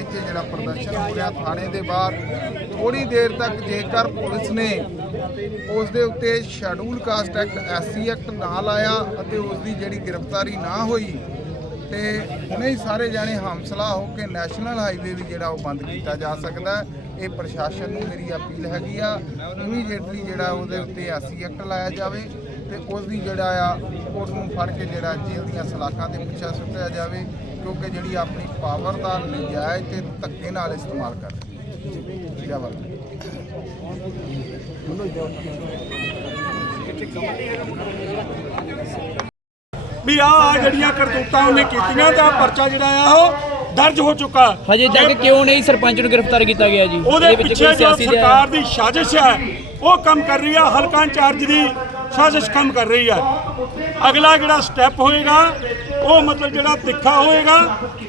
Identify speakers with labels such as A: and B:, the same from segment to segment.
A: ਇੱਥੇ ਜਿਹੜਾ ਪ੍ਰਦਰਸ਼ਨ ਹੋ ਰਿਹਾ ਥਾਣੇ ਦੇ ਬਾਹਰ ਥੋੜੀ ਦੇਰ ਤੱਕ ਜੇਕਰ ਪੁਲਿਸ ਨੇ ਉਸ ਦੇ ਉੱਤੇ schedule caste act, SC act ਨਾ ਲਾਇਆ ਅਤੇ ਉਸ ਦੀ ਜਿਹੜੀ ਗ੍ਰਿਫਤਾਰੀ ਨਾ ਹੋਈ, ਤੇ ਨਹੀਂ ਸਾਰੇ ਜਾਣੇ ਹਮਸਲਾ ਹੋ ਕੇ ਨੈਸ਼ਨਲ ਹਾਈਵੇ ਵੀ ਜਿਹੜਾ ਉਹ ਬੰਦ ਕੀਤਾ ਜਾ ਸਕਦਾ ਇਹ ਪ੍ਰਸ਼ਾਸਨ ਨੂੰ ਮੇਰੀ ਅਪੀਲ ਹੈਗੀ ਆ ਇਮੀਡੀਏਟਲੀ ਜਿਹੜਾ ਉਹਦੇ ਉੱਤੇ ਐਸਸੀ ਐਕਟ ਲਾਇਆ ਜਾਵੇ ਤੇ ਉਸ ਦੀ ਜਿਹੜਾ ਆ, ਉਸ ਨੂੰ ਫੜ ਕੇ ਜਿਹੜਾ ਜੇਲ੍ਹ ਦੀਆਂ ਸਲਾਖਾਂ ਦੇ ਪਿੱਛੇ ਸੁੱਟਿਆ ਜਾਵੇ। ਕਿਉਂਕਿ ਜਿਹੜੀ ਆਪਣੀ ਪਾਵਰ ਦਾ ਨਜਾਇਜ਼ ਤੇ ਧੱਕੇ ਨਾਲ ਇਸਤੇਮਾਲ ਕਰ ਰਹੀ ਹੈ ਜੈ ਵਾਲਾ
B: ਵੀ ਆ ਜਿਹੜੀਆਂ ਕਰਤੂਤਾਂ ਉਹਨੇ ਕੀਤੀਆਂ ਤਾਂ ਪਰਚਾ ਜਿਹੜਾ ਆ ਉਹ ਦਰਜ ਹੋ ਚੁੱਕਾ।
C: ਹਜੇ ਤੱਕ ਕਿਉਂ ਨਹੀਂ ਸਰਪੰਚ ਨੂੰ ਗ੍ਰਿਫਤਾਰ ਕੀਤਾ ਗਿਆ ਜੀ?
B: ਉਹਦੇ ਪਿੱਛੇ
C: ਕੋਈ
B: ਜੋ
C: ਸਿਆਸੀ ਦੇ-
B: ਸਰਕਾਰ ਦੀ ਸਾਜ਼ਿਸ਼ ਹੈ ਉਹ ਕੰਮ ਕਰ ਰਹੀ ਹੈ ਹਲਕਾ ਇੰਚਾਰਜ ਦੀ ਸਾਜ਼ਿਸ਼ ਕੰਮ ਕਰ ਰਹੀ ਹੈ ਅਗਲਾ ਜਿਹੜਾ ਸਟੈਪ ਹੋਏਗਾ ਉਹ ਮਤਲਬ ਜਿਹੜਾ ਤਿੱਖਾ ਹੋਏਗਾ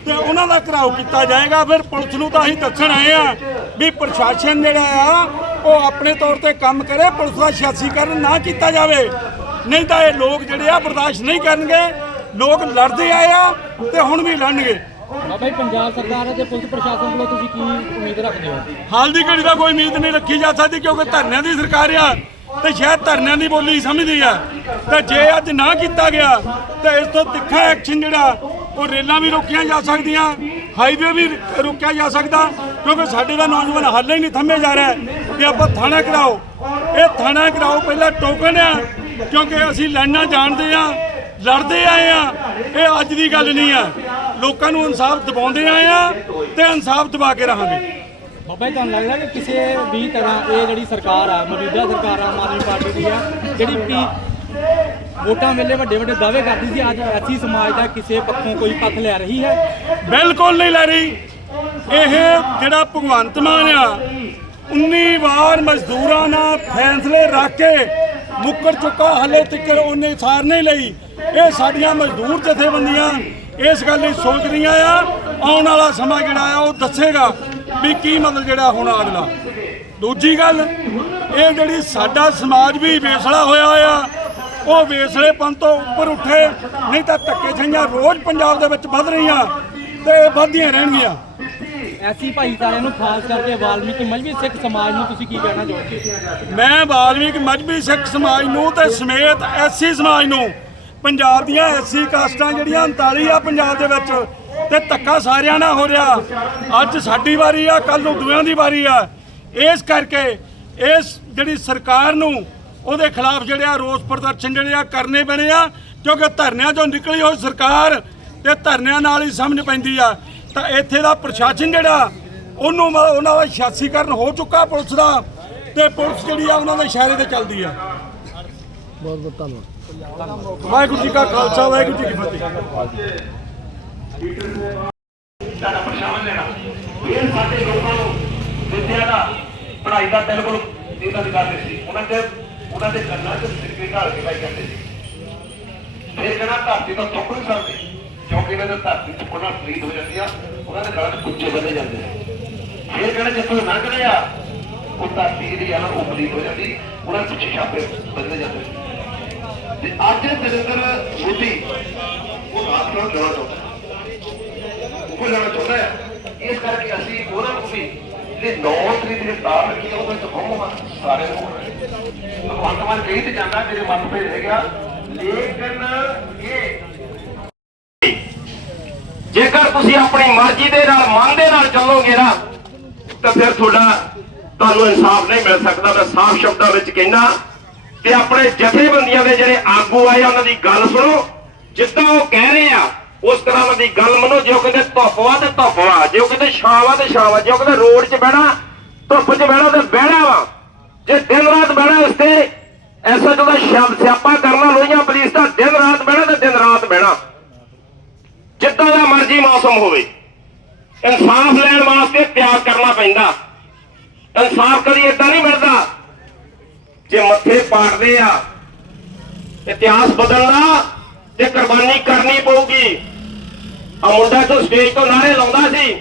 B: ਤੇ ਉਹਨਾਂ ਦਾ ਘਰਾਓ ਕੀਤਾ ਜਾਏਗਾ। ਫਿਰ ਪੁਲਿਸ ਨੂੰ ਤਾਂ ਅਸੀਂ ਦੱਸਣ ਆਏ ਆ ਵੀ ਪ੍ਰਸ਼ਾਸਨ ਜਿਹੜਾ ਆ ਉਹ ਆਪਣੇ ਤੌਰ ਤੇ ਕੰਮ ਕਰੇ ਪੁਲਿਸ ਦਾ ਸਿਆਸੀਕਰਨ ਨਾ ਕੀਤਾ ਜਾਵੇ। ਨਹੀਂ ਤਾਂ ਇਹ ਲੋਕ ਜਿਹੜੇ ਆ ਬਰਦਾਸ਼ਤ ਨਹੀਂ ਕਰਨਗੇ। ਲੋਕ ਲੜਦੇ ਆਏ ਆ ਤੇ ਹੁਣ ਵੀ ਲੜਨਗੇ।
C: ਬਾਬਾ ਜੀ ਪੰਜਾਬ ਸਰਕਾਰ ਅਤੇ ਪੁਲਿਸ ਪ੍ਰਸ਼ਾਸਨ ਵੱਲੋਂ ਤੁਸੀਂ ਕੀ ਉਮੀਦ ਰੱਖਦੇ ਹੋ?
B: ਹਾਲ ਦੀ ਘੜੀ ਦਾ ਕੋਈ ਉਮੀਦ ਨਹੀਂ ਰੱਖੀ ਜਾ ਸਕਦੀ ਕਿਉਂਕਿ ਧਰਨਿਆਂ ਦੀ ਸਰਕਾਰ ਆ। ਤੇ ਸ਼ਾਇਦ ਧਰਨਿਆਂ ਦੀ ਬੋਲੀ ਸਮਝਦੀ ਆ। ਤੇ ਜੇ ਅੱਜ ਨਾ ਕੀਤਾ ਗਿਆ, ਤੇ ਇਸ ਤੋਂ ਤਿੱਖਾ ਐਕਸ਼ਨ ਜਿਹੜਾ, ਉਹ ਰੇਲਾਂ ਵੀ ਰੋਕੀਆਂ ਜਾ ਸਕਦੀਆਂ ਹਾਈਵੇ ਵੀ ਰੋਕਿਆ ਜਾ ਸਕਦਾ, ਕਿਉਂਕਿ ਸਾਡੇ ਦਾ ਨੌਜਵਾਨ ਹਾਲੇ ਹੀ ਨਹੀਂ ਥੰਮੇ ਜਾ ਰਿਹਾ। ਕਿ ਆਪਾਂ ਥਾਣਾ ਕਰਾਓ ਇਹ ਥਾਣਾ ਕਰਾਓ ਪਹਿਲਾਂ ਟੋਕਨ ਆ, ਕਿਉਂਕਿ ਅਸੀਂ ਲੜਨਾ ਜਾਣਦੇ ਆ, ਲੜਦੇ ਆਏ ਆ। ਇਹ ਅੱਜ ਦੀ ਗੱਲ ਨਹੀਂ ਆ। ਲੋਕਾਂ ਨੂੰ ਇਨਸਾਫ ਦਿਵਾਉਂਦੇ ਆਏ ਆ ਤੇ ਇਨਸਾਫ ਦਿਵਾ ਕੇ ਰਹਾਂਗੇ।
C: ਬਾਬਾ ਜੀ ਤੁਹਾਨੂੰ ਲੱਗਦਾ ਕਿ ਕਿਸੇ ਵੀ ਤਰ੍ਹਾਂ ਇਹ ਜਿਹੜੀ ਸਰਕਾਰ ਆ, ਮੌਜੂਦਾ ਸਰਕਾਰ ਆ, ਆਮ ਆਦਮੀ ਪਾਰਟੀ ਦੀ ਆ, ਜਿਹੜੀ ਕਿ ਵੋਟਾਂ ਵੇਲੇ ਵੱਡੇ ਵੱਡੇ ਦਾਅਵੇ ਕਰਦੀ ਸੀ, ਅੱਜ ਐਸੀ ਸਮਾਜ ਦਾ ਕਿਸੇ ਪੱਖੋਂ ਕੋਈ ਪੱਖ ਲੈ ਰਹੀ ਹੈ?
B: ਬਿਲਕੁਲ ਨਹੀਂ ਲੈ ਰਹੀ। ਇਹ ਜਿਹੜਾ ਭਗਵੰਤ ਮਾਨ ਆ 19 ਵਾਰ ਮਜ਼ਦੂਰਾਂ ਨਾਲ ਫੈਸਲੇ ਰੱਖ ਕੇ ਮੁੱਕਰ ਚੁੱਕਾ, ਹਲੇ ਤੱਕ ਉਹਨੇ ਸਾਰ ਨਹੀਂ ਲਈ। ਇਹ ਸਾਡੀਆਂ ਮਜ਼ਦੂਰ ਜਥੇਬੰਦੀਆਂ ਇਸ ਗੱਲ ਲਈ ਸੋਚ ਰਹੀਆਂ ਆ, ਆਉਣ ਵਾਲਾ ਸਮਾਂ ਜਿਹੜਾ ਆ, ਉਹ ਦੱਸੇਗਾ। ਵੀ ਕੀ ਮਤਲਬ ਜਿਹੜਾ ਹੁਣ ਅਗਲਾ? ਦੂਜੀ ਗੱਲ ਇਹ ਜਿਹੜੀ ਸਾਡਾ ਸਮਾਜ ਵੀ ਵੇਸਲਾ ਹੋਇਆ ਆ ਉਹ ਵੇਸਲੇਪਨ ਤੋਂ ਉੱਪਰ ਉੱਠੇ ਨਹੀਂ ਤਾਂ ਧੱਕੇ ਛਈਆਂ ਰੋਜ਼ ਪੰਜਾਬ ਦੇ ਵਿੱਚ ਵੱਧ ਰਹੀਆਂ ਤੇ ਵੱਧਦੀਆਂ ਰਹਿਣਗੀਆਂ।
C: ਐਸੀ ਭਾਈਚਾਰਿਆਂ ਨੂੰ ਖਾਸ ਕਰਕੇ ਵਾਲਮੀਕੀ ਮਜਬੀ ਸਿੱਖ ਸਮਾਜ ਨੂੰ ਤੁਸੀਂ ਕੀ ਕਹਿਣਾ ਚਾਹੋਗੇ?
B: ਮੈਂ ਬਾਲਮੀਕ ਮਜਬੀ ਸਿੱਖ ਸਮਾਜ ਨੂੰ ਤੇ ਸਮੇਤ ਐਸੀ ਸਮਾਜ ਨੂੰ ਪੰਜਾਬ ਦੀਆਂ ਐਸੀ ਕਾਸਟਾਂ ਜਿਹੜੀਆਂ 39 ਆ ਪੰਜਾਬ ਦੇ ਵਿੱਚ ਤੇ ਧੱਕਾ ਸਾਰਿਆਂ ਨਾਲ ਹੋ ਰਿਹਾ। ਅੱਜ ਸਾਡੀ ਵਾਰੀ ਆ ਕੱਲ ਨੂੰ ਦੂਆਂ ਦੀ ਵਾਰੀ ਆ। ਇਸ ਕਰਕੇ ਇਸ ਜਿਹੜੀ ਸਰਕਾਰ ਨੂੰ ਉਹਦੇ ਖਿਲਾਫ ਜਿਹੜੇ ਆ ਰੋਸ ਪ੍ਰਦਰਸ਼ਨ ਜਿਹੜੇ ਆ ਕਰਨੇ ਪੈਣੇ ਆ ਕਿਉਂਕਿ ਧਰਨਿਆਂ ਚੋਂ ਨਿਕਲੀ ਹੋਈ ਸਰਕਾਰ ਤੇ ਧਰਨਿਆਂ ਨਾਲ ਹੀ ਸਮਝ ਪੈਂਦੀ ਆ। ਤਾਂ ਇੱਥੇ ਦਾ ਪ੍ਰਸ਼ਾਸਨ ਜਿਹੜਾ ਉਹਨੂੰ ਉਹਨਾਂ ਦਾ ਸਿਆਸੀਕਰਨ ਹੋ ਚੁੱਕਾ ਪੁਲਿਸ ਦਾ ਤੇ ਪੁਲਿਸ ਜਿਹੜੀ ਆ ਉਹਨਾਂ ਦੇ ਇਸ਼ਾਰੇ ਤੇ ਚੱਲਦੀ ਆ। ਬਹੁਤ ਬਹੁਤ ਧੰਨਵਾਦ। ਵਾਹਿਗੁਰੂ ਜੀ ਕਾ ਖਾਲਸਾ ਵਾਹਿਗੁਰੂ ਜੀ ਕੀ ਫਤਿਹ।
D: ਸਾਡਾ ਪ੍ਰਸ਼ਾਸਨ ਲੈਣਾ ਇਹ ਸਾਡੇ ਲੋਕਾਂ ਨੂੰ ਵਿਦਿਆ ਦਾ ਪੜ੍ਹਾਈ ਦਾ ਬਿਲਕੁਲ ਇਹਨਾਂ ਦੀ ਗੱਲ ਸੀ ਉਹਨਾਂ ਦੇ ਉਹਨਾਂ ਦੇ ਕੰਨਾਂ 'ਚ ਸਿਰਕੇ ਢਾਲ ਕੇ ਪਾਈ ਜਾਂਦੇ ਸੀ ਫਿਰ ਕਹਿੰਦਾ ਧਰਤੀ ਤੋਂ ਚੁੱਕ ਨਹੀਂ ਸਕਦੇ ਕਿਉਂਕਿ ਇਹਨਾਂ ਦੇ ਧਰਤੀ ਤੋਂ ਉਹਨਾਂ ਖਰੀਦ ਹੋ ਜਾਂਦੀ ਆ ਉਹਨਾਂ ਦੇ ਗਲਾਂ 'ਚ ਕੁੱਜੇ ਜਾਂਦੇ ਆ ਫਿਰ ਕਹਿੰਦਾ ਜਿੱਥੋਂ ਲੰਘਦੇ ਆ ਉਹ ਧਰਤੀ ਜਿਹੜੀ ਆ ਨਾ ਉਹ ਬਲੀਕ ਹੋ ਜਾਂਦੀ ਉਹਨਾਂ ਦੇ ਪਿੱਛੇ ਛਾਪੇ ਬੰਨੇ ਜਾਂਦੇ ਤੇ। ਅੱਜ ਦਰਿੰਦਰ ਮੋਦੀ ਉਹ ਰਾਤ ਨੂੰ ਲਾਉਣਾ ਚਾਹੁੰਦਾ ਉਹ ਲੈਣਾ ਚਾਹੁੰਦਾ ਹੈ ਇਸ ਕਰਕੇ ਅਸੀਂ ਉਹਨਾਂ ਨੂੰ ਵੀ ਜਿਹੜੇ 9 ਤਰੀਕ ਦੀ ਤਾਰ ਰੱਖੀ ਉਹਦੇ ਤੋਂ ਗੁੰਮ ਸਾਰੇ ਭਗਵੰਤ ਮਾਨ ਕਹੀ ਤੇ ਜਾਂਦਾ ਮੇਰੇ ਮਨ ਤੇ ਰਹਿ ਗਿਆ ਲੇਕਿਨ ਇਹ ਜੇਕਰ ਤੁਸੀਂ ਆਪਣੀ ਮਰਜ਼ੀ ਦੇ ਨਾਲ ਮਨ ਦੇ ਨਾਲ ਚੱਲੋਗੇ ਨਾ ਤਾਂ ਫਿਰ ਤੁਹਾਡਾ ਤੁਹਾਨੂੰ ਇਨਸਾਫ ਨਹੀਂ ਮਿਲ ਸਕਦਾ। ਮੈਂ ਸਾਫ਼ ਸ਼ਬਦਾਂ ਵਿੱਚ ਕਹਿਣਾ ਕਿ ਆਪਣੇ ਜਥੇਬੰਦੀਆਂ ਦੇ ਜਿਹੜੇ ਆਗੂ ਆਏ ਆ, ਉਹਨਾਂ ਦੀ ਗੱਲ ਸੁਣੋ। ਜਿੱਦਾਂ ਉਹ ਕਹਿ ਰਹੇ ਆ ਉਸ ਤਰ੍ਹਾਂ ਦੀ ਗੱਲ ਮੰਨੋ, ਜੇ ਉਹ ਕਹਿੰਦੇ ਧੁੱਪ ਵਾ ਤੇ ਧੁੱਪ ਵਾ, ਜੇ ਉਹ ਕਹਿੰਦੇ ਛਾਂ ਵਾ ਤੇ ਛਾਂ ਵਾ, ਜੇ ਉਹ ਕਹਿੰਦੇ ਰੋਡ 'ਚ ਬਹਿਣਾ, ਧੁੱਪ 'ਚ ਬਹਿਣਾ ਤੇ ਬਹਿਣਾ ਵਾ। ਜੇ ਦਿਨ ਰਾਤ ਬਹਿਣਾ ਇਸ ਤੇ, ਐਸਾ ਜਿਹੜਾ ਸ਼ਬਦ ਸਿਆਪਾ ਕਰਨਾ ਲੋਹੀਆਂ ਪੁਲਿਸ ਦਾ, ਦਿਨ ਰਾਤ ਬਹਿਣਾ ਤੇ ਦਿਨ ਰਾਤ ਬਹਿਣਾ। ਜਿੱਦਾਂ ਦਾ ਮਰਜ਼ੀ ਮੌਸਮ ਹੋਵੇ, ਇਨਸਾਫ ਲੈਣ ਵਾਸਤੇ ਤਿਆਗ ਕਰਨਾ ਪੈਂਦਾ। ਇਨਸਾਫ ਕਦੀ ਏਦਾਂ ਨਹੀਂ ਮਿਲਦਾ, ਜੇ ਮੱਥੇ ਪਾੜਦੇ ਆ, ਇਤਿਹਾਸ ਬਦਲਣਾ ਤੇ ਕੁਰਬਾਨੀ ਕਰਨੀ ਪਊਗੀ। ਆ ਮੁੰਡਾ ਤੋਂ ਸਟੇਜ ਤੋਂ ਨਾਰੇ ਲਾਉਂਦਾ ਸੀ,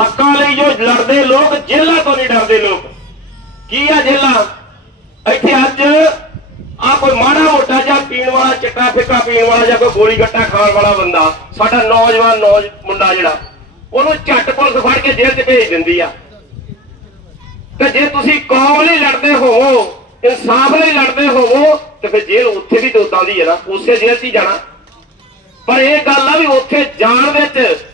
D: ਹੱਕਾਂ ਲਈ ਜੋ ਲੜਦੇ ਲੋਕ, ਜੇਲ੍ਹਾਂ ਤੋਂ ਨਹੀਂ ਡਰਦੇ ਲੋਕ। ਕੀ ਆ ਜੇਲ੍ਹਾਂ? ਇੱਥੇ ਅੱਜ ਆ ਕੋਈ ਮਾੜਾ ਮੋਟਾ ਜਾਂ ਪੀਣ ਵਾਲਾ, ਚਿੱਟਾ ਫਿੱਕਾ ਪੀਣ ਵਾਲਾ ਜਾਂ ਕੋਈ ਗੋਲੀ ਗੱਟਾ ਖਾਣ ਵਾਲਾ ਬੰਦਾ, ਸਾਡਾ ਨੌਜਵਾਨ ਨੌਜ ਮੁੰਡਾ ਜਿਹੜਾ, ਉਹਨੂੰ ਝੱਟ ਪੁਲਿਸ ਫੜ ਕੇ ਜੇਲ੍ਹ 'ਚ ਭੇਜ ਦਿੰਦੀ ਆ। ਤੇ ਜੇ ਤੁਸੀਂ ਕੌਮ ਲਈ ਲੜਦੇ ਹੋਵੋ ਇਨਸਾਫ ਲਈ ਲੜਦੇ ਹੋਵੋ ਤੇ ਫਿਰ ਜੇਲ੍ਹ ਉੱਥੇ ਵੀ ਦੋਦਾਂ ਦੀ ਹੈ ਨਾ, ਉਸੇ ਜੇਲ੍ਹ 'ਚ ਹੀ ਜਾਣਾ। ਪਰ ਇਹ ਗੱਲ ਆ ਵੀ ਉੱਥੇ ਜਾਣ ਵਿੱਚ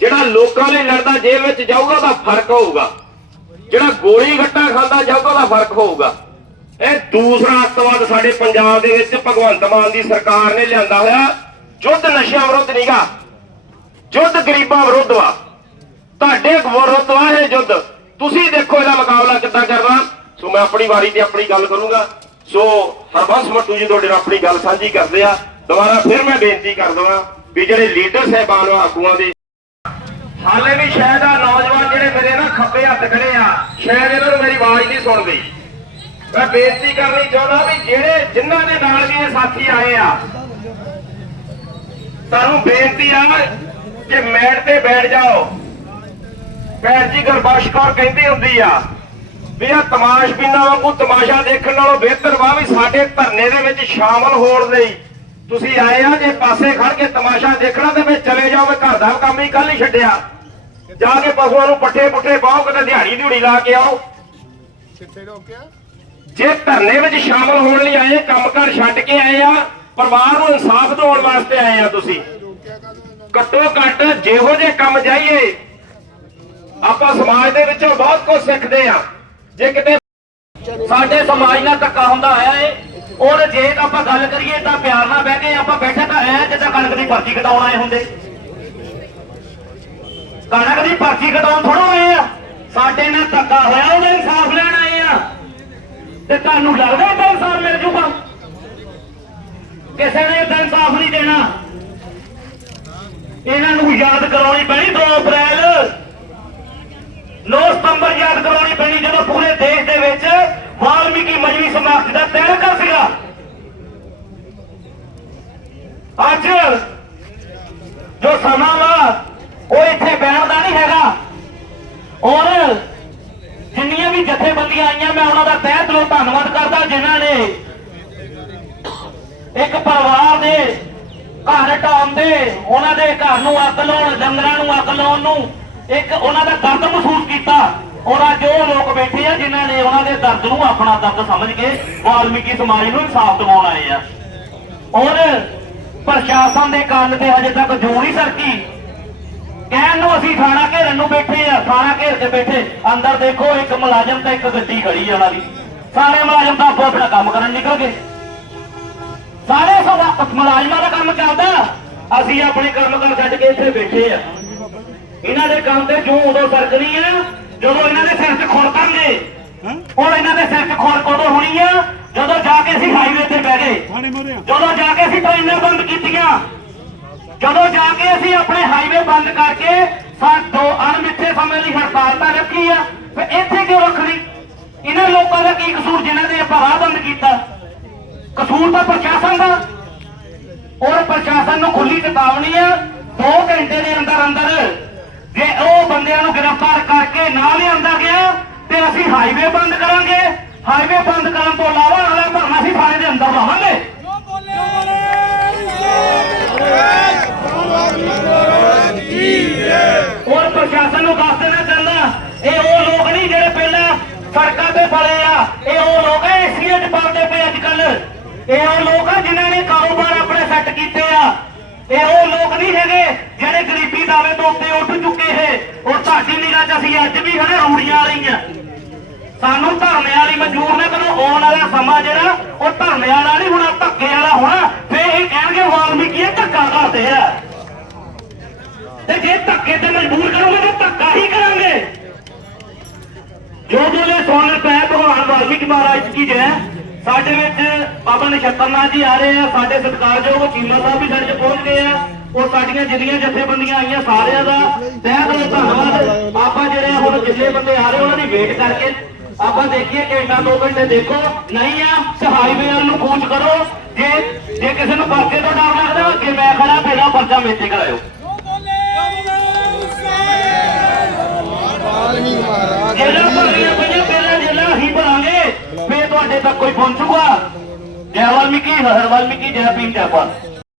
D: ਜਿਹੜਾ ਲੋਕਾਂ ਲਈ ਲੜਦਾ ਜੇਲ੍ਹ ਵਿੱਚ ਜਾਊਗਾ ਉਹਦਾ ਫ਼ਰਕ ਹੋਊਗਾ। ਜਿਹੜਾ ਗੋਲੀ ਗੱਟਾ ਖਾਂਦਾ ਜਾਊਗਾ ਉਹਦਾ ਫ਼ਰਕ ਹੋਊਗਾ। ਇਹ ਦੂਸਰਾ ਅੱਤਵਾਦ ਸਾਡੇ ਪੰਜਾਬ ਦੇ ਵਿੱਚ ਭਗਵੰਤ ਮਾਨ ਦੀ ਸਰਕਾਰ ਨੇ ਲਿਆਂਦਾ ਹੋਇਆ। ਜੁੱਧ ਨਸ਼ਿਆਂ ਵਿਰੁੱਧ ਨੀਗਾ। ਜੁੱਧ ਗਰੀਬਾਂ ਵਿਰੁੱਧ ਵਾ। ਤੁਹਾਡੇ ਵਿਰੁੱਧ ਵਾ ਇਹ ਜੁੱਧ। ਤੁਸੀਂ ਦੇਖੋ ਇਹਦਾ ਮੁਕਾਬਲਾ ਕਿੱਦਾਂ ਕਰਨਾ। ਸੋ ਮੈਂ ਆਪਣੀ ਵਾਰੀ ਤੇ ਆਪਣੀ ਗੱਲ ਕਰੂੰਗਾ। ਸੋ ਹਰਬੰਸ ਮੱਟੂ ਜੀ ਤੁਹਾਡੇ ਨਾਲ ਆਪਣੀ ਗੱਲ ਸਾਂਝੀ ਕਰਦੇ ਆ। ਦੁਬਾਰਾ ਫਿਰ ਮੈਂ ਬੇਨਤੀ ਕਰ ਦਵਾਂ ਵੀ ਜਿਹੜੇ ਲੀਡਰ ਸਹਿਬਾਨ ਆਗੂਆਂ ਦੇ, ਹਾਲੇ ਵੀ ਸ਼ਾਇਦ ਆ ਨੌਜਵਾਨ ਜਿਹੜੇ ਮੇਰੇ ਨਾ ਖੱਬੇ ਹੱਥ ਖੜੇ ਆ, ਸ਼ਾਇਦ ਇਹਨਾਂ ਨੂੰ ਮੇਰੀ ਆਵਾਜ਼ ਨਹੀਂ ਸੁਣਦੀ। ਮੈਂ ਬੇਨਤੀ ਕਰਨੀ ਚਾਹੁੰਦਾ ਵੀ ਜਿਹੜੇ ਜਿਨ੍ਹਾਂ ਦੇ ਨਾਲ ਵੀ ਇਹ ਸਾਥੀ ਆਏ ਆ, ਤੁਹਾਨੂੰ ਬੇਨਤੀ ਆ ਕਿ ਮੈਟ ਤੇ ਬੈਠ ਜਾਓ। ਭੈਣ ਜੀ ਗੁਰਬਖਸ਼ ਕੌਰ ਕਹਿੰਦੀ ਹੁੰਦੀ ਆ ਵੀ ਆ ਤਮਾਸ਼ ਬਿਨਾ ਵਾਂਗੂ ਤਮਾਸ਼ਾ ਦੇਖਣ ਨਾਲੋਂ ਬਿਹਤਰ ਵਾ ਵੀ ਸਾਡੇ ਧਰਨੇ ਦੇ ਵਿੱਚ ਸ਼ਾਮਲ ਹੋਣ ਲਈ। ਤੁਸੀਂ ਆਏ ਆ ਜੇ ਪਾਸੇ ਖੜ ਕੇ ਤਮਾਸ਼ਾ ਦੇਖਣਾ ਤੇ ਫਿਰ ਚਲੇ ਜਾਓ ਵੀ ਘਰ ਦਾ ਕੰਮ ਹੀ ਕੱਲ ਹੀ ਛੱਡਿਆ। ਜਾ ਕੇ ਪਸ਼ੂਆਂ ਨੂੰ ਪੱਠੇ ਪੁੱਠੇ ਪਾਓ ਕਿਤੇ ਦਿਹਾੜੀ ਦਿਹੜੀ ਲਾ ਕੇ ਆਓ।
A: ਕਿੱਥੇ ਰੋਕਿਆ?
D: ਜੇ ਧਰਨੇ ਵਿੱਚ ਸ਼ਾਮਲ ਹੋਣ ਲਈ ਆਏ ਕੰਮ ਘਰ ਛੱਡ ਕੇ ਆਏ ਆ ਪਰਿਵਾਰ ਨੂੰ ਇਨਸਾਫ ਦਿਵਾਉਣ ਵਾਸਤੇ ਆਏ ਆ ਤੁਸੀਂ। ਘੱਟੋ ਘੱਟ ਜਿਹੋ ਜੇ ਕੰਮ ਜਾਈਏ ਆਪਾਂ ਸਮਾਜ ਦੇ ਵਿੱਚੋਂ ਬਹੁਤ ਕੁਝ ਸਿੱਖਦੇ ਆ। ਜੇ ਕਿਤੇ
E: ਸਾਡੇ ਸਮਾਜ ਨਾਲ ਧੱਕਾ ਹੁੰਦਾ ਆਇਆ ਏ ਔਰ ਜੇ ਆਪਾਂ ਗੱਲ ਕਰੀਏ ਤਾਂ ਪਿਆਰ ਨਾਲ ਬਹਿ ਕੇ ਆਪਾਂ ਬੈਠੇ ਤਾਂ ਐ ਜਿੱਦਾਂ ਕਣਕ ਦੀ ਪਰਚੀ ਕਟਾਉਣ ਆਏ ਹੁੰਦੇ। ਕਣਕ ਦੀ ਪਰਚੀ ਕਟਾਉਣ ਥੋੜਾ ਆਏ ਆ। ਸਾਡੇ ਨਾਲ ਧੱਕਾ ਹੋਇਆ ਉਹਦਾ ਇਨਸਾਫ ਲੈਣ ਆਏ ਆ। ਤੇ ਤੁਹਾਨੂੰ ਲੱਗਦਾ ਤਾਂ ਇਨਸਾਫ ਮਿਲ ਜੂਗਾ? ਕਿਸੇ ਨੇ ਤਾਂ ਇਨਸਾਫ ਨਹੀਂ ਦੇਣਾ। ਇਹਨਾਂ ਨੂੰ ਯਾਦ ਕਰਾਉਣੀ ਪੈਣੀ 2 ਅਪ੍ਰੈਲ। 9 ਸਤੰਬਰ ਯਾਦ ਕਰਾਉਣੀ ਪੈਣੀ ਜਦੋਂ ਪੂਰੇ ਦੇਸ਼ ਦੇ ਵਿੱਚ ਵਾਲਮੀਕੀ ਮਜਲੀ ਸਮਾਗਮ ਦਾ ਤਿਲਕ ਸੀਗਾ। ਅੱਜ ਜੋ ਸਮਾਂ ਵਾ, ਉਹ ਇੱਥੇ ਬੈਠਦਾ ਨਹੀਂ ਹੈਗਾ। ਔਰ ਜਿੰਨੀਆਂ ਵੀ ਜਥੇਬੰਦੀਆਂ ਆਈਆਂ, ਮੈਂ ਉਹਨਾਂ ਦਾ ਤਹਿ ਦਿਲੋਂ ਧੰਨਵਾਦ ਕਰਦਾ, ਜਿਨ੍ਹਾਂ ਨੇ ਇੱਕ ਪਰਿਵਾਰ ਦੇ ਘਰ ਢਾਉਣ ਦੇ ਉਹਨਾਂ ਦੇ ਘਰ ਨੂੰ ਅੱਗ ਲਾਉਣ ਡੰਗਰਾਂ ਨੂੰ ਅੱਗ ਲਾਉਣ ਨੂੰ ਇੱਕ ਉਹਨਾਂ ਦਾ ਦਰਦ ਮਹਿਸੂਸ ਕੀਤਾ। ਔਰ ਅੱਜ ਉਹ ਲੋਕ ਬੈਠੇ ਆ ਜਿਨ੍ਹਾਂ ਨੇ ਉਹਨਾਂ ਦੇ ਦਰਦ ਨੂੰ ਆਪਣਾ ਦਰਦ ਸਮਝ ਕੇ ਵਾਲਮੀਕੀ ਸਮਾਜ ਨੂੰ ਇਨਸਾਫ ਦਿਵਾਉਣ ਆਏ ਆ। ਔਰ ਪ੍ਰਸ਼ਾਸਨ ਦੇ ਕੰਨ ਤੇ ਹਜੇ ਤੱਕ ਜੂ ਨਹੀਂ ਸਰਕੀ। ਕਹਿਣ ਨੂੰ ਅਸੀਂ ਥਾਣਾ ਘੇਰਨ ਨੂੰ ਬੈਠੇ ਆ, ਥਾਣਾ ਘੇਰ ਕੇ ਬੈਠੇ। ਅੰਦਰ ਦੇਖੋ, ਇੱਕ ਮੁਲਾਜ਼ਮ ਤੇ ਇੱਕ ਗੱਡੀ ਖੜੀ ਆ ਉਹਨਾਂ ਦੀ। ਸਾਰੇ ਮੁਲਾਜ਼ਮ ਤਾਂ ਆਪੋ ਆਪਣਾ ਕੰਮ ਕਰਨ ਨਿਕਲ ਗਏ। ਸਾਰੇ ਸਦਾ ਮੁਲਾਜ਼ਮਾਂ ਦਾ ਕੰਮ ਚੱਲਦਾ। ਅਸੀਂ ਆਪਣੇ ਕੰਮ ਕਰ ਛੱਡ ਕੇ ਇੱਥੇ ਬੈਠੇ ਆ। ਇਹਨਾਂ ਦੇ ਕੰਮ ਤੇ ਜੋ ਉਦੋਂ ਸਰਕਣੀ ਆ। ਜਦੋਂ ਇਹਨਾਂ ਦੇ ਸਿਰ 'ਚ ਖੁਰਕਾਂਗੇ ਹੁਣ ਇਹਨਾਂ ਦੇ ਸਿਰ 'ਚ ਖੁਰਕ ਉਦੋਂ ਹੋਣੀ ਆ ਜਦੋਂ ਜਾ ਕੇ ਅਸੀਂ ਹਾਈਵੇ ਤੇ ਬਹਿ ਗਏ। ਜਦੋਂ ਜਾ ਕੇ ਅਸੀਂ ਟ੍ਰੇਨਾਂ ਬੰਦ ਕੀਤੀਆਂ। ਜਦੋਂ ਜਾ ਕੇ ਅਸੀਂ ਆਪਣੇ ਹਾਈਵੇ ਬੰਦ ਕਰਕੇ ਸਾਡੋ ਅਣਮਿੱਥੇ ਸਮੇਂ ਲਈ ਹੜਤਾਲ ਤਾਂ ਰੱਖੀ ਆ ਫਿਰ ਇੱਥੇ ਕਿਉਂ ਰੱਖਣੀ? ਇਹਨਾਂ ਲੋਕਾਂ ਦਾ ਕੀ ਕਸੂਰ ਜਿਨ੍ਹਾਂ ਦੇ ਆਪਾਂ ਰਾਹ ਬੰਦ ਕੀਤਾ? ਕਸੂਰ ਤਾਂ ਪ੍ਰਸ਼ਾਸਨ ਦਾ। ਔਰ ਪ੍ਰਸ਼ਾਸਨ ਨੂੰ ਖੁੱਲੀ ਚੇਤਾਵਨੀ ਆ 2 ਘੰਟੇ ਦੇ ਅੰਦਰ ਅੰਦਰ ਜੇ ਉਹ ਬੰਦਿਆਂ ਨੂੰ ਗ੍ਰਿਫਤਾਰ ਕਰਕੇ ਨਾ ਲਿਆਂਦਾ ਗਿਆ, ਤੇ ਅਸੀਂ ਹਾਈਵੇ ਬੰਦ ਕਰਾਂਗੇ। ਹਾਈਵੇ ਬੰਦ ਕਰਨ ਤੋਂ ਇਲਾਵਾ ਅਗਲਾ ਧਰਨਾ ਅਸੀਂ ਥਾਣੇ ਦੇ ਅੰਦਰ ਲਾਵਾਂਗੇ। ਔਰ ਪ੍ਰਸ਼ਾਸਨ ਨੂੰ ਦੱਸ ਦੇਣਾ ਚਾਹੁੰਦਾ, ਇਹ ਉਹ ਲੋਕ ਨਹੀਂ ਜਿਹੜੇ ਪਹਿਲਾਂ ਸੜਕਾਂ ਤੇ ਫੜੇ ਆ। ਇਹ ਉਹ ਲੋਕ ਐ ਏਸੀਏ 'ਚ ਫੜਦੇ ਪਏ ਅੱਜ ਕੱਲ ਇਹ ਉਹ ਲੋਕ ਆ ਜਿਨ੍ਹਾਂ ਨੇ ਕਾਰੋਬਾਰ ਆਪਣੇ ਸੈੱਟ ਕੀਤੇ ਆ। ਇਹ ਉਹ ਲੋਕ ਨਹੀਂ ਹੈਗੇ ਜਿਹੜੇ ਗਰੀਬੀ ਦਾਵੇ ਤੋਂ ਉੱਤੇ ਉੱਠ ਚੁੱਕੇ ਤੁਹਾਡੀ ਨਿਗਾਹ ਅੱਜ ਵੀ ਹਨੇ ਰੂੜੀਆਂ ਵਾਲੀਆਂ। ਸਾਨੂੰ ਧਰਨੇ ਵਾਲੀ ਮਨਜ਼ੂਰ ਨਾ ਕਰੋ ਆਉਣ ਵਾਲਾ ਸਮਾਂ ਜਿਹੜਾ, ਉਹ ਧਰਨੇ ਵਾਲਾ ਨਹੀਂ ਹੋਣਾ, ਧੱਕੇ ਵਾਲਾ ਹੋਣਾ। ਫੇਰ ਇਹ ਕਹਿਣਗੇ ਵਾਲਮੀਕੀ ਇਹ ਧੱਕਾ ਕਰਦੇ ਆ। ਤੇ ਜੇ ਧੱਕੇ ਤੇ ਮਜਬੂਰ ਕਰੋਗੇ, ਤਾਂ ਧੱਕਾ ਹੀ ਕਰਾਂਗੇ। ਜੋ ਬੋਲੇ ਸੁਣ ਪੈ ਭਗਵਾਨ ਵਾਲਮੀਕੀ ਮਹਾਰਾਜ ਕੀ ਜੈ। ਸਾਡੇ ਵਿੱਚ ਬਾਬਾ ਨਛੱਤਰਨਾਥ ਜੀ ਆ ਰਹੇ ਆ, ਸਾਡੇ ਸਤਿਕਾਰਯੋਗ ਚੀਮਾ ਸਾਹਿਬ ਵੀ ਸਾਡੇ ਪਹੁੰਚ ਗਏ ਆ। ਉਹ ਸਾਡੀਆਂ ਜਿੰਨੀਆਂ ਜਥੇਬੰਦੀਆਂ ਆਈਆਂ ਸਾਰਿਆਂ ਦਾ ਤਹਿ ਦਿਲੋਂ ਧੰਨਵਾਦ। ਆਪਾਂ ਜਿਹੜੇ ਹੁਣ ਜਿੰਨੇ ਬੰਦੇ ਆ ਰਹੇ, ਉਹਨਾਂ ਦੀ ਵੇਟ ਕਰਕੇ ਆਪਾਂ ਦੇਖੀਏ, ਘੰਟਾ ਦੋ ਘੰਟੇ ਦੇਖੋ। ਨਹੀਂ ਆ ਤੇ ਹਾਈਵੇ ਵਾਲ ਨੂੰ ਪਹੁੰਚ ਕਰੋ। ਜੇ ਜੇ ਕਿਸੇ ਨੂੰ ਪਰਚੇ ਤੋਂ ਡਰ ਲੱਗਦਾ, ਅੱਗੇ ਮੈਂ ਖੜਾ, ਪਹਿਲਾਂ ਪਰਚਾ ਮੇਤੇ ਕਰਾਇਓ।
A: ਵਾਲਮੀਕ ਮਹਾਰਾਜ
E: ਜੇਲਾ ਭਰੀਆਂ ਪਈਆਂ ਪਹਿਲਾਂ ਜੇਲਾ ਅਸੀਂ ਭਰਾਂਗੇ, ਫੇਰ ਤੁਹਾਡੇ ਤੱਕ ਕੋਈ ਪਹੁੰਚੂਗਾ। ਜੈ ਵਾਲਮੀਕੀ ਹਰ ਵਾਲਮੀਕੀ ਜੈ ਭੀਮ, ਜੈ ਪਾਲ